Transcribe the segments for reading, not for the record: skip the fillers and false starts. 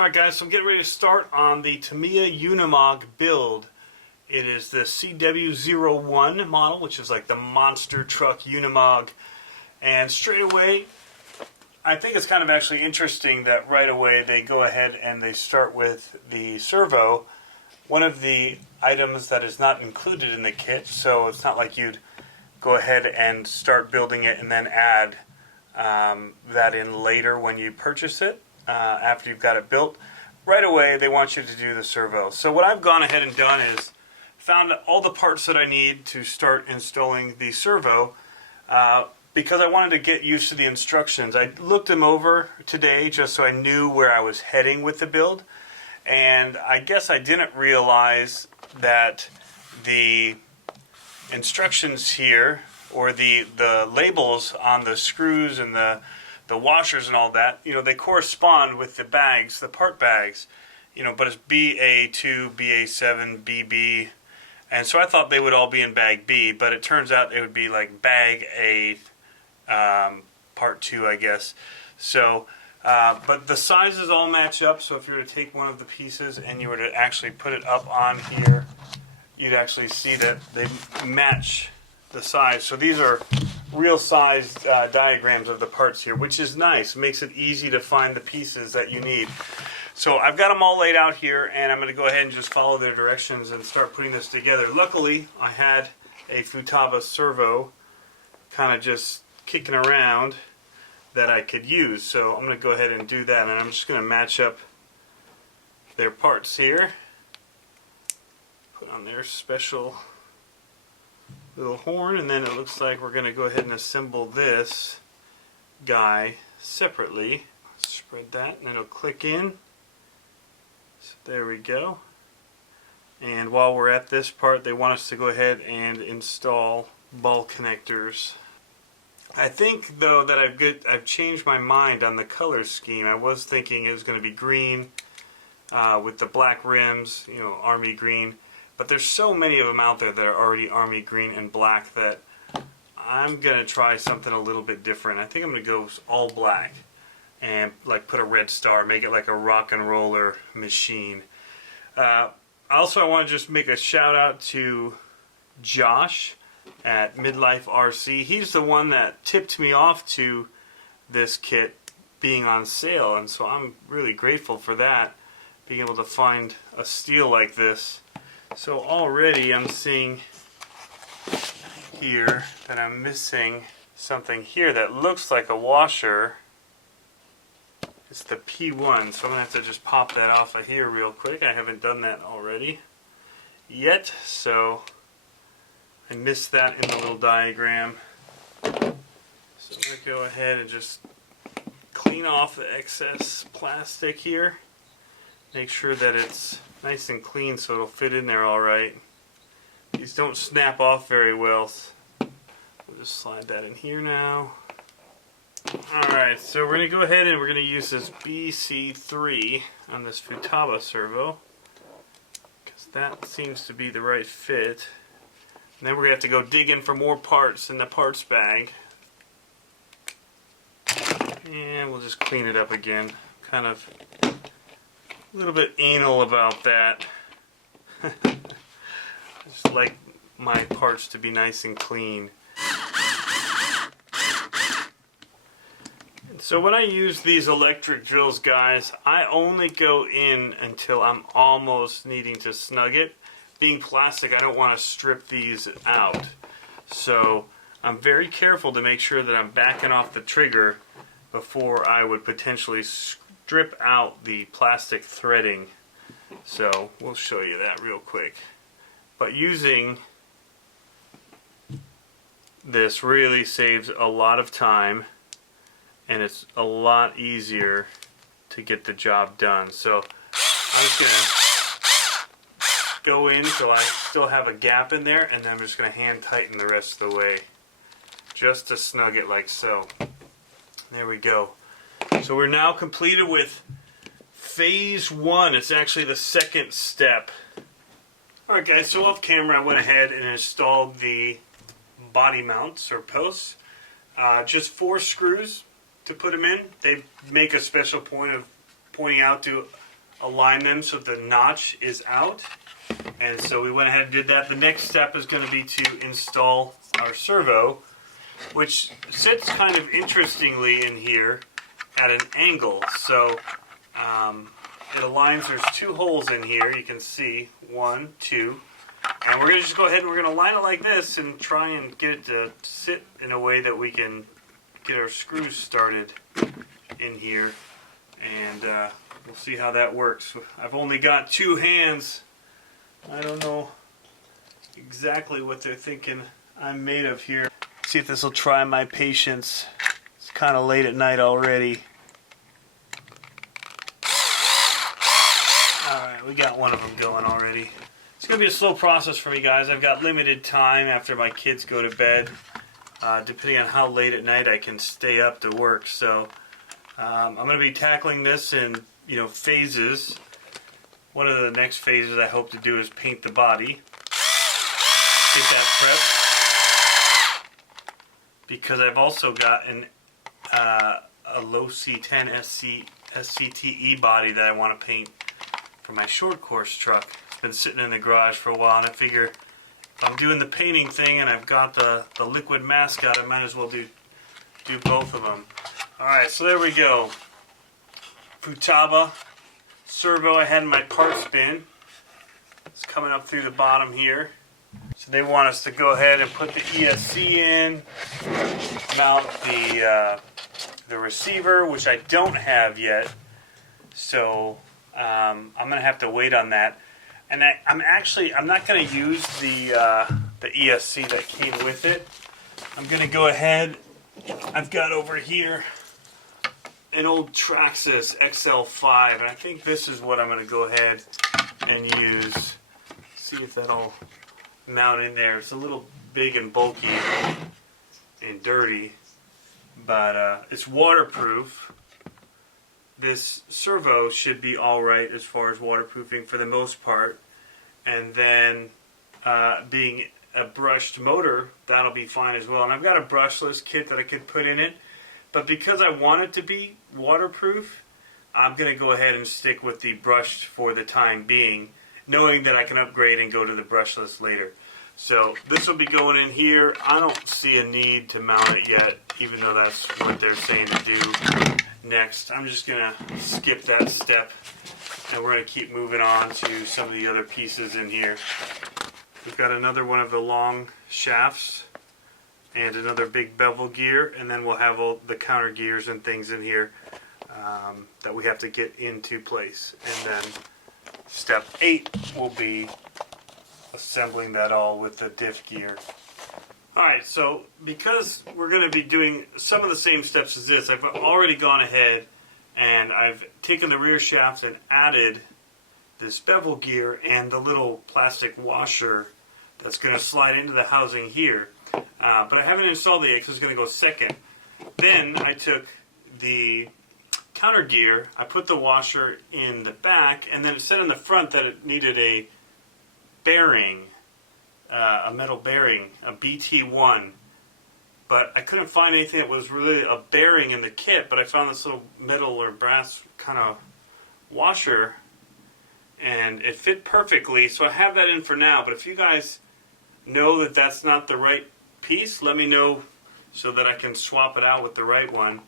Alright guys, so I'm getting ready to start on the Tamiya Unimog build. It is the CW01 model, which is like the monster truck Unimog. And straight away, I think it's kind of actually interesting that right away they go ahead and they start with the servo, one of the items that is not included in the kit. So it's not like you'd go ahead and start building it and then add that in later when you purchase it. After you've got it built, right away they want you to do the servo. So what I've gone ahead and done is found all the parts that I need to start installing the servo, because I wanted to get used to the instructions. I looked them over today just so I knew where I was heading with the build, and I guess I didn't realize that the instructions here, or the labels on the screws and the washers and all that, you know, they correspond with the bags, the part bags, you know, but it's BA2, BA7, BB, and so I thought they would all be in bag B, but it turns out it would be like bag A, part 2, I guess. So, but the sizes all match up, so if you were to take one of the pieces and you were to actually put it up on here, you'd actually see that they match the size. So these are real sized diagrams of the parts here, which is nice. It makes it easy to find the pieces that you need. So I've got them all laid out here, and I'm going to go ahead and just follow their directions and start putting this together. Luckily, I had a Futaba servo kind of just kicking around that I could use. So I'm going to go ahead and do that, and I'm just going to match up their parts here. Put on their special little horn, and then it looks like we're going to go ahead and assemble this guy separately. Spread that, and then it'll click in. So there we go. And while we're at this part, they want us to go ahead and install ball connectors. I think though that I've changed my mind on the color scheme. I was thinking it was going to be green with the black rims, you know, army green. But there's so many of them out there that are already army green and black that I'm going to try something a little bit different. I think I'm going to go all black and like put a red star, make it like a rock and roller machine. Also, I want to just make a shout out to Josh at Midlife RC. He's the one that tipped me off to this kit being on sale, and so I'm really grateful for that, being able to find a steal like this. So already I'm seeing here that I'm missing something here that looks like a washer. It's the P1, so I'm going to have to just pop that off of here real quick. I haven't done that already yet, so I missed that in the little diagram. So I'm going to go ahead and just clean off the excess plastic here. Make sure that it's nice and clean so it'll fit in there alright. These don't snap off very well. We'll just slide that in here now. Alright, so we're going to go ahead and we're going to use this BC3 on this Futaba servo, because that seems to be the right fit. And then we're going to have to go dig in for more parts in the parts bag. And we'll just clean it up again. Kind of a little bit anal about that. Just like my parts to be nice and clean. So when I use these electric drills, guys, I only go in until I'm almost needing to snug it. Being plastic, I don't want to strip these out. So I'm very careful to make sure that I'm backing off the trigger before I would potentially strip out the plastic threading. So we'll show you that real quick. But using this really saves a lot of time, and it's a lot easier to get the job done. So I'm just going to go in so I still have a gap in there, and then I'm just going to hand tighten the rest of the way just to snug it like so. There we go. So we're now completed with phase 1. It's actually the second step. Alright guys, so off camera I went ahead and installed the body mounts or posts. Just 4 screws to put them in. They make a special point of pointing out to align them so the notch is out. And so we went ahead and did that. The next step is going to be to install our servo, which sits kind of interestingly in here at an angle. So it aligns, there's 2 holes in here, you can see, 1, 2. And we're going to just go ahead and we're going to line it like this and try and get it to sit in a way that we can get our screws started in here. And we'll see how that works. I've only got 2 hands. I don't know exactly what they're thinking I'm made of here. See if this will try my patience. It's kind of late at night already. Alright, we got one of them going already. It's going to be a slow process for me, guys. I've got limited time after my kids go to bed. Depending on how late at night I can stay up to work. So I'm going to be tackling this in phases. One of the next phases I hope to do is paint the body. Get that prepped. Because I've also got a Losi 10 SCTE body that I want to paint for my short course truck. It's been sitting in the garage for a while, and I figure if I'm doing the painting thing and I've got the liquid mascot, I might as well do both of them. Alright, so there we go. Futaba servo I had in my parts bin. It's coming up through the bottom here. So they want us to go ahead and put the ESC in, mount the receiver, which I don't have yet. So I'm going to have to wait on that. And I'm not going to use the ESC that came with it. I'm going to go ahead. I've got over here an old Traxxas XL5, and I think this is what I'm going to go ahead and use. See if that'll mount in there. It's a little big and bulky and dirty, but it's waterproof. This servo should be alright as far as waterproofing for the most part, and then being a brushed motor, that'll be fine as well. And I've got a brushless kit that I could put in it, but because I want it to be waterproof, I'm going to go ahead and stick with the brushed for the time being, knowing that I can upgrade and go to the brushless later. So this will be going in here. I don't see a need to mount it yet, even though that's what they're saying to do next. I'm just going to skip that step, and we're going to keep moving on to some of the other pieces in here. We've got another one of the long shafts and another big bevel gear, and then we'll have all the counter gears and things in here that we have to get into place. And then step 8 will be assembling that all with the diff gear. Alright, so because we're going to be doing some of the same steps as this, I've already gone ahead and I've taken the rear shaft and added this bevel gear and the little plastic washer that's going to slide into the housing here. But I haven't installed it yet because it's going to go second. Then I took the counter gear, I put the washer in the back, and then it said in the front that it needed a bearing, a metal bearing, a BT1. But I couldn't find anything that was really a bearing in the kit, but I found this little metal or brass kind of washer, and it fit perfectly, so I have that in for now. But if you guys know that that's not the right piece, let me know so that I can swap it out with the right one.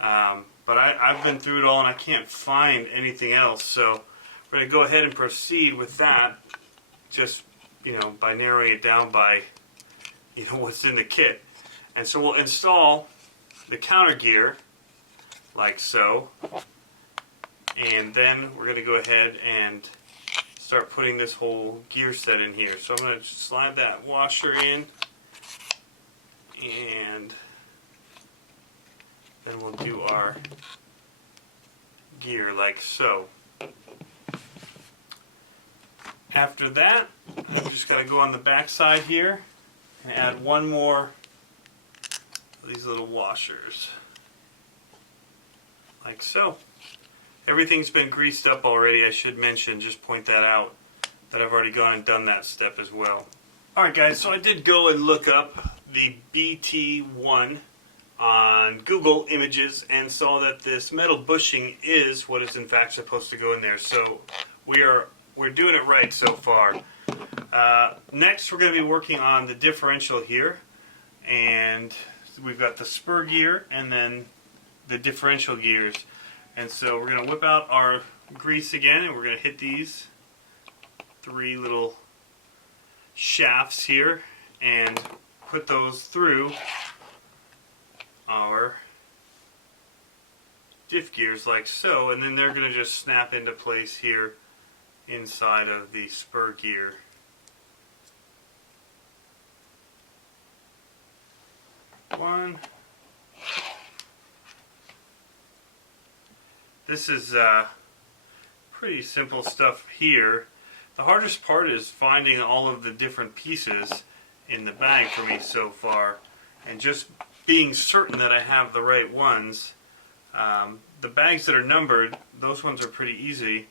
But I've been through it all and I can't find anything else, so we're going to go ahead and proceed with that, just by narrowing it down by what's in the kit. And so we'll install the counter gear like so, and then we're going to go ahead and start putting this whole gear set in here. So I'm going to slide that washer in, and then we'll do our gear like so. After that, we just got to go on the back side here and add one more of these little washers like so. Everything's been greased up already, I should mention, just point that out, that I've already gone and done that step as well. Alright guys, so I did go and look up the BT1 on Google images and saw that this metal bushing is what is in fact supposed to go in there. So we're doing it right so far. Next, we're going to be working on the differential here, and we've got the spur gear and then the differential gears. And so we're going to whip out our grease again, and we're going to hit these 3 little shafts here and put those through our diff gears like so, and then they're going to just snap into place here inside of the spur gear. One. This is pretty simple stuff here. The hardest part is finding all of the different pieces in the bag for me so far, and just being certain that I have the right ones. The bags that are numbered, those ones are pretty easy,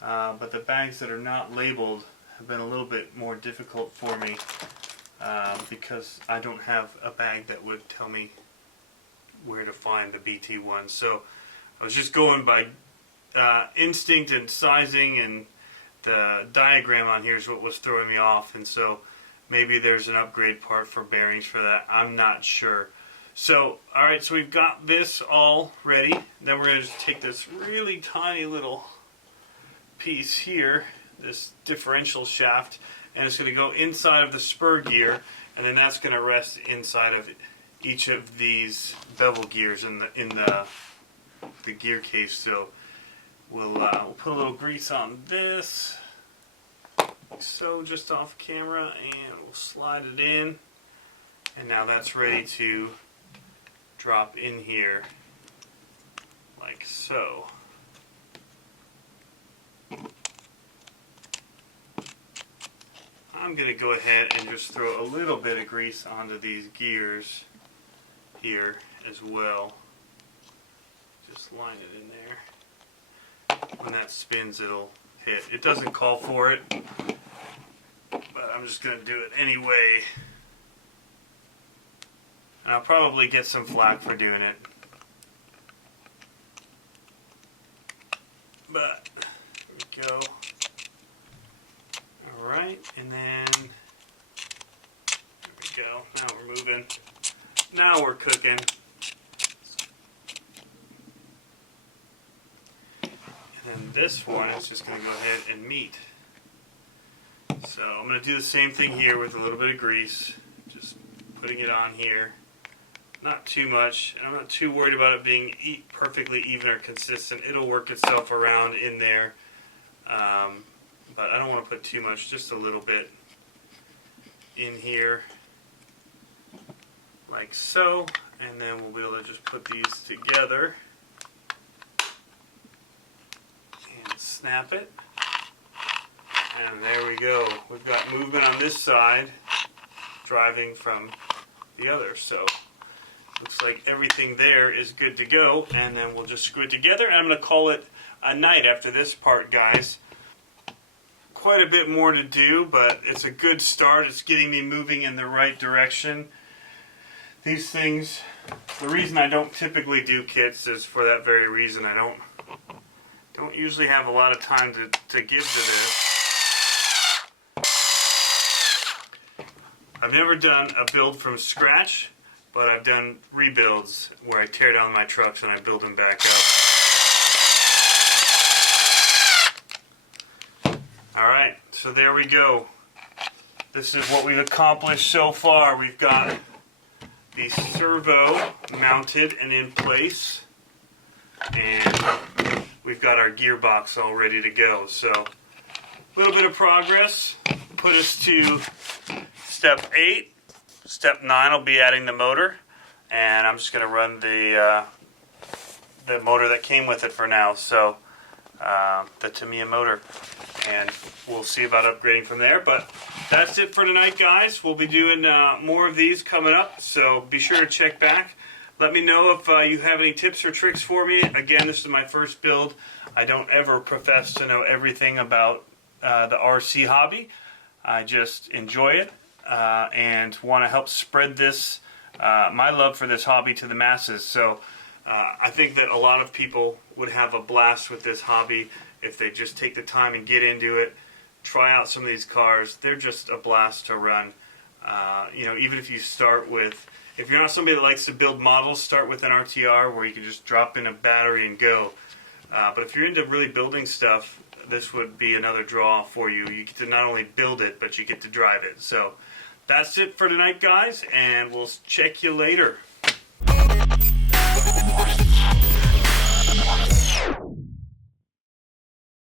but the bags that are not labeled have been a little bit more difficult for me because I don't have a bag that would tell me where to find the BT ones. So I was just going by instinct and sizing, and the diagram on here is what was throwing me off, and so maybe there's an upgrade part for bearings for that. I'm not sure. So, alright, so we've got this all ready. Then we're going to just take this really tiny little piece here, this differential shaft, and it's going to go inside of the spur gear, and then that's going to rest inside of each of these bevel gears in the gear case. So we'll put a little grease on this, like so, just off camera, and we'll slide it in, and now that's ready to drop in here like so. I'm going to go ahead and just throw a little bit of grease onto these gears here as well. Just line it in there. When that spins, it'll hit. It doesn't call for it, but I'm just going to do it anyway. And I'll probably get some flack for doing it. But, there we go. Alright, and then, there we go. Now we're moving. Now we're cooking. And then this one is just going to go ahead and meet. So I'm going to do the same thing here with a little bit of grease. Just putting it on here. Not too much, and I'm not too worried about it being perfectly even or consistent. It'll work itself around in there, but I don't want to put too much, just a little bit in here, like so, and then we'll be able to just put these together and snap it, and there we go. We've got movement on this side driving from the other, so looks like everything there is good to go, and then we'll just screw it together, and I'm going to call it a night after this part, guys. Quite a bit more to do, but it's a good start. It's getting me moving in the right direction. These things, the reason I don't typically do kits is for that very reason. I don't usually have a lot of time to give to this. I've never done a build from scratch, but I've done rebuilds where I tear down my trucks and I build them back up. Alright, so there we go. This is what we've accomplished so far. We've got the servo mounted and in place, and we've got our gearbox all ready to go. So a little bit of progress put us to step 8. Step 9 will be adding the motor, and I'm just going to run the motor that came with it for now, so the Tamiya motor, and we'll see about upgrading from there. But that's it for tonight, guys. We'll be doing more of these coming up, so be sure to check back. Let me know if you have any tips or tricks for me. Again, this is my first build. I don't ever profess to know everything about the RC hobby. I just enjoy it. And want to help spread this my love for this hobby to the masses. So I think that a lot of people would have a blast with this hobby if they just take the time and get into it, try out some of these cars. They're just a blast to run. You know, even if you start with, if you're not somebody that likes to build models, start with an RTR where you can just drop in a battery and go. But if you're into really building stuff, this would be another draw for you. You get to not only build it, but you get to drive it. So that's it for tonight, guys, and we'll check you later.